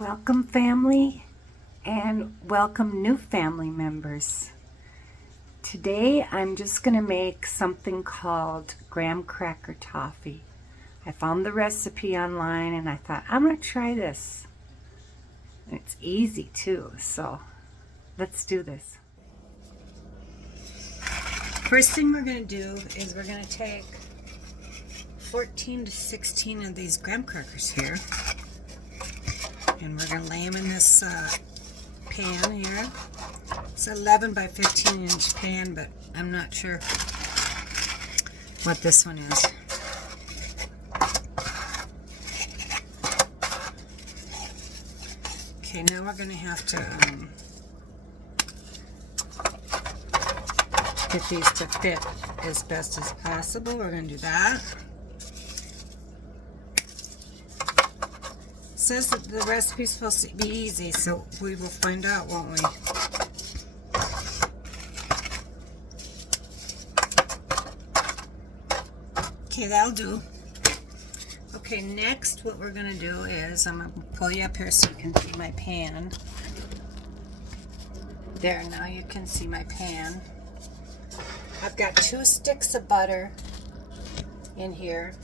Welcome family and welcome new family members. Today I'm just going to make something called graham cracker toffee. I found the recipe online and I thought I'm going to try this. It's easy too, so let's do this. First thing we're going to do is we're going to take 14 to 16 of these graham crackers here. And we're going to lay them in this pan here. It's 11 by 15 inch pan, but I'm not sure what this one is. Okay, now we're going to have to get these to fit as best as possible. We're going to do that. It says that the recipe is supposed to be easy, so we will find out, won't we? Okay, that'll do. Okay, next what we're going to do is, I'm going to pull you up here so you can see my pan. There, now you can see my pan. I've got 2 sticks of butter in here.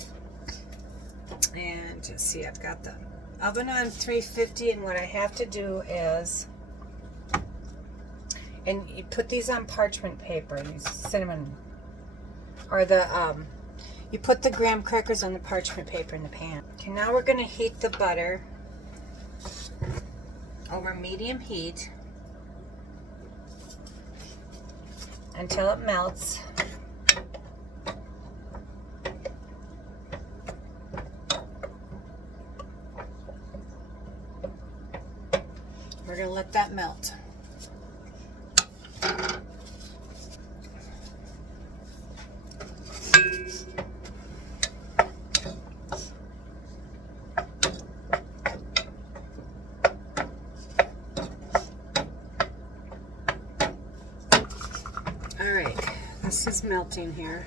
And just see, I've got the oven on 350, and what I have to do is, and you put these on parchment paper, these cinnamon, or the, you put the graham crackers on the parchment paper in the pan. Okay, now we're going to heat the butter over medium heat until it melts. We're going to let that melt. All right, this is melting here.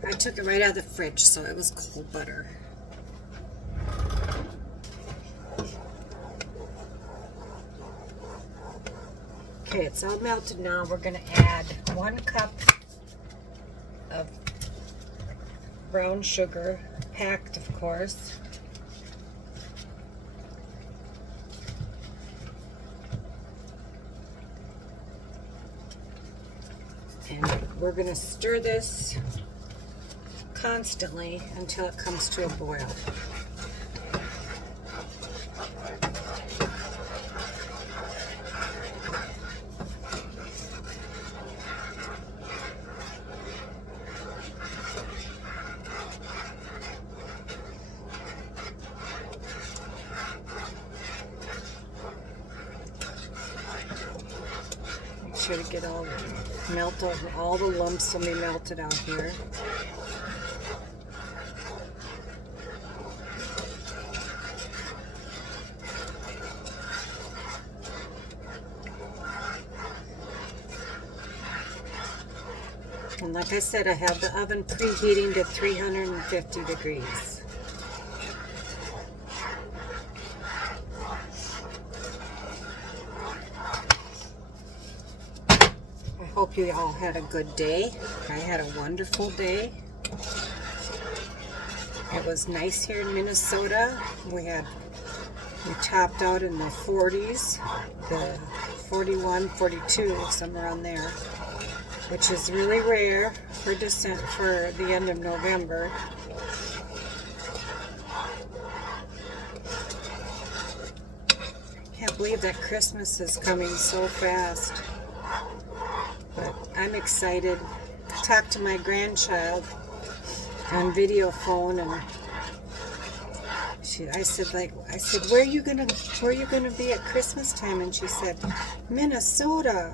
I took it right out of the fridge, so it was cold butter. Okay, it's all melted now. We're going to add 1 cup of brown sugar, packed of course. And we're going to stir this constantly until it comes to a boil. Make sure to get all the lumps will be melted out here. And like I said, I have the oven preheating to 350 degrees. I hope you all had a good day. I had a wonderful day. It was nice here in Minnesota. We topped out in the 40s, the 41, 42, somewhere around there, which is really rare for the end of November. Can't believe that Christmas is coming so fast. But I'm excited. I talked to my grandchild on video phone, and I said, where are you gonna be at Christmas time? And she said, Minnesota.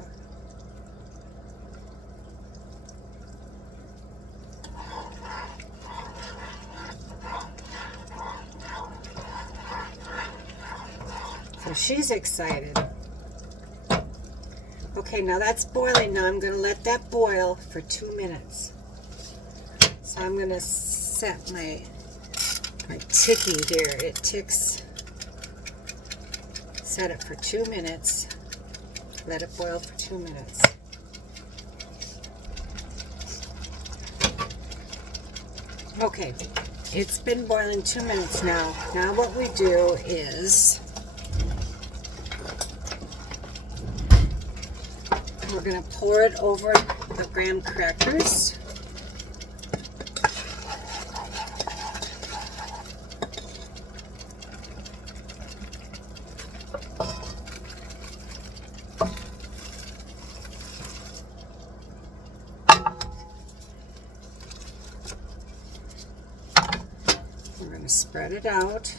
So she's excited. Okay, now that's boiling. Now I'm going to let that boil for 2 minutes. So I'm going to set my ticky here. It ticks. Set it for 2 minutes. Let it boil for 2 minutes. Okay, it's been boiling 2 minutes now. Now what we do is we're going to pour it over the graham crackers. We're going to spread it out.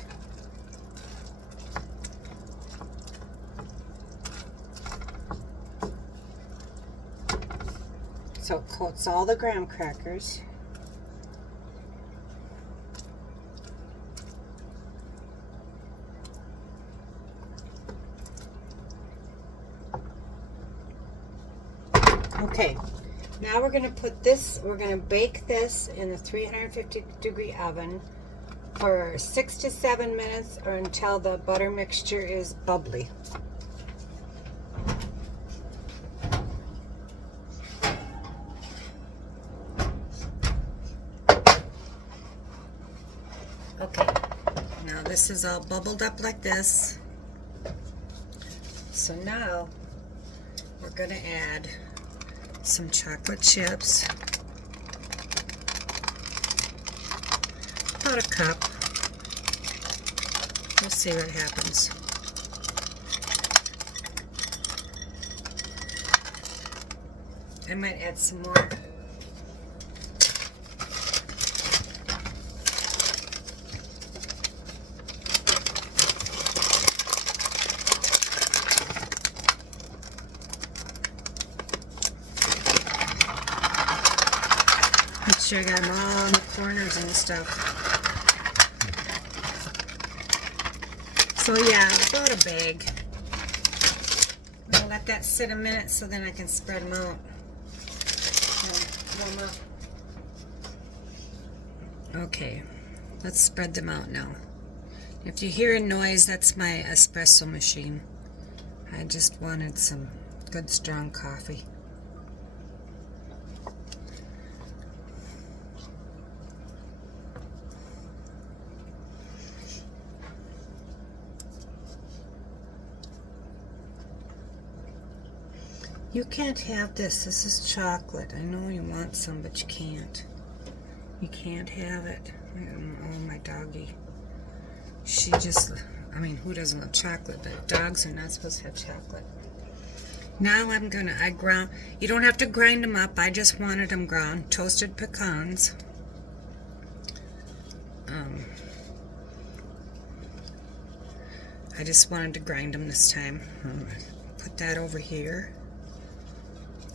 So it coats all the graham crackers. Okay, now we're going to put this, we're going to bake this in the 350-degree oven for 6 to 7 minutes or until the butter mixture is bubbly. Okay, now this is all bubbled up like this. So now we're going to add some chocolate chips, about a cup. We'll see what happens. I might add some more. Make sure I got them all in the corners and stuff. So yeah, about a bag. I'll let that sit a minute so then I can spread them out. Warm up. Okay, let's spread them out now. If you hear a noise, that's my espresso machine. I just wanted some good strong coffee. You can't have this. This is chocolate. I know you want some, but you can't. You can't have it. Oh, my doggie. She just, I mean, who doesn't love chocolate? But dogs are not supposed to have chocolate. Now I'm going to, I ground, you don't have to grind them up. I just wanted them ground. Toasted pecans. I just wanted to grind them this time. Put that over here.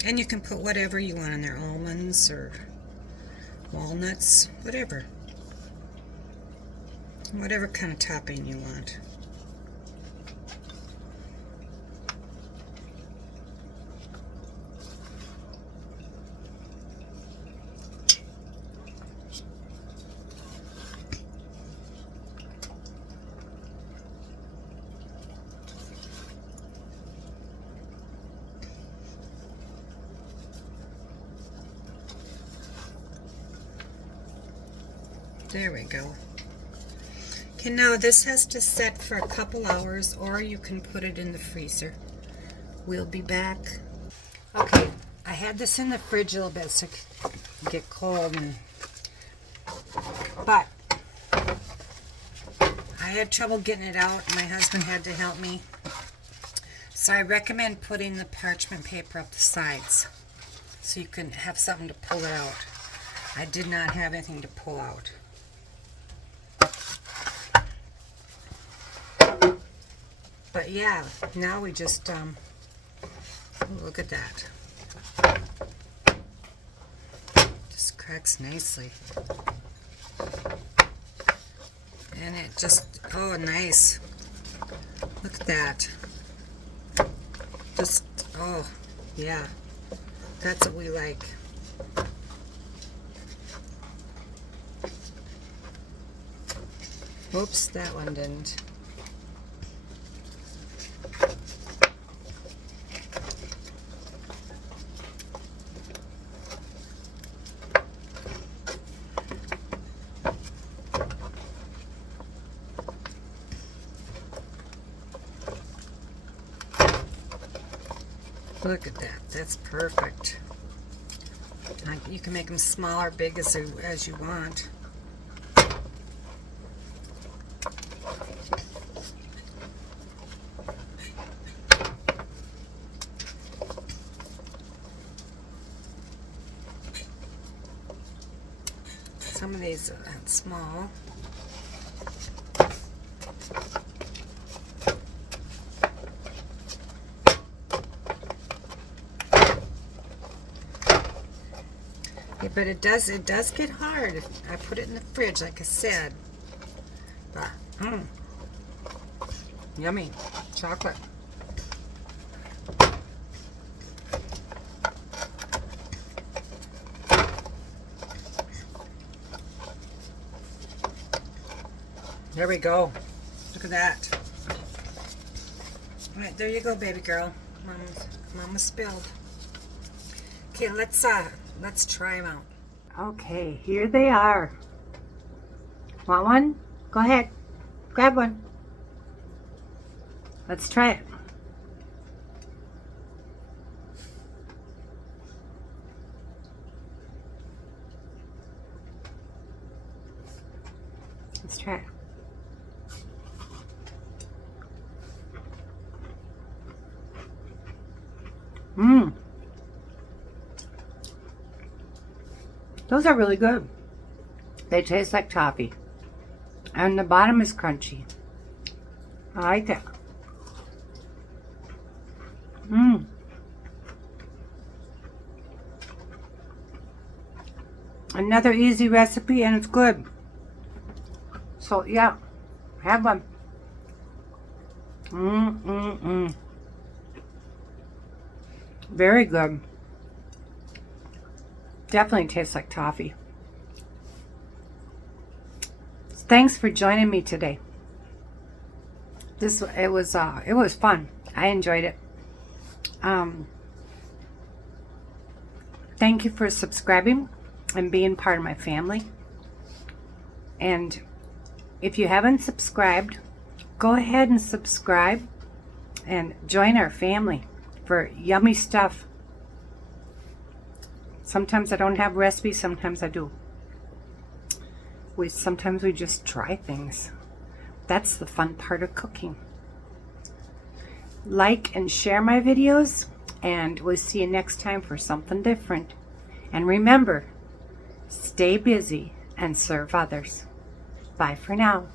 And you can put whatever you want in there, almonds or walnuts, whatever. Whatever kind of topping you want. There we go. Okay, now this has to set for a couple hours, or you can put it in the freezer. We'll be back. Okay, I had this in the fridge a little bit so it could get cold, but I had trouble getting it out. My husband had to help me. So I recommend putting the parchment paper up the sides so you can have something to pull it out. I did not have anything to pull out. But yeah, now we just, look at that. Just cracks nicely. And it just, oh, nice. Look at that. Just, oh, yeah. That's what we like. Oops, that one didn't. Look at that. That's perfect. You can make them small or big as you want. Some of these are small. Yeah, but it does get hard. I put it in the fridge, like I said. But, yummy chocolate. There we go. Look at that. All right, there you go, baby girl. Mama spilled. Okay, let's try them out. Okay, here they are. Want one? Go ahead. Grab one. Let's try it. Let's try it. Those are really good. They taste like toffee. And the bottom is crunchy. I like that. Another easy recipe, and it's good. So yeah, have one. Very good. Definitely tastes like toffee. Thanks for joining me today. It was fun. I enjoyed it. Thank you for subscribing and being part of my family. And if you haven't subscribed, go ahead and subscribe and join our family for yummy stuff. Sometimes I don't have recipes, sometimes I do. Sometimes we just try things. That's the fun part of cooking. Like and share my videos, and we'll see you next time for something different. And remember, stay busy and serve others. Bye for now.